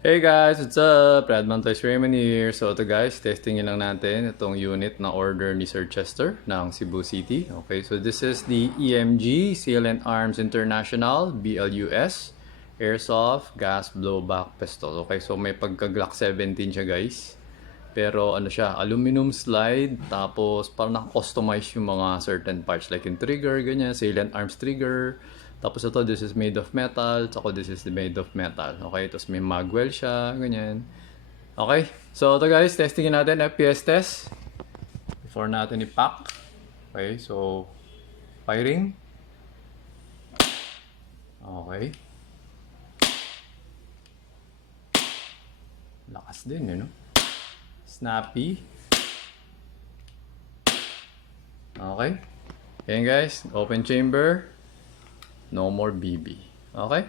Hey guys, what's up? Radman Toys Raymond here. So ito guys, testingin lang natin itong unit na order ni Sir Chester ng Cebu City. Okay, so this is the EMG Seal and Arms International BLUS Airsoft Gas Blowback Pistol. Okay, so may pagka Glock 17 siya guys. Pero ano siya, aluminum slide, tapos parang naka-customize yung mga certain parts like yung trigger, ganyan, Seal and Arms trigger. Tapos ito, this is made of metal. Tsaka this is made of metal. Okay, tapos may magwell siya, ganyan. Okay, so ito guys, testingin natin, FPS test. Before natin i-pack. Okay, so firing. Okay. Lakas din, no? Snappy. Okay. Ayan guys, open chamber. No more BB. Okay?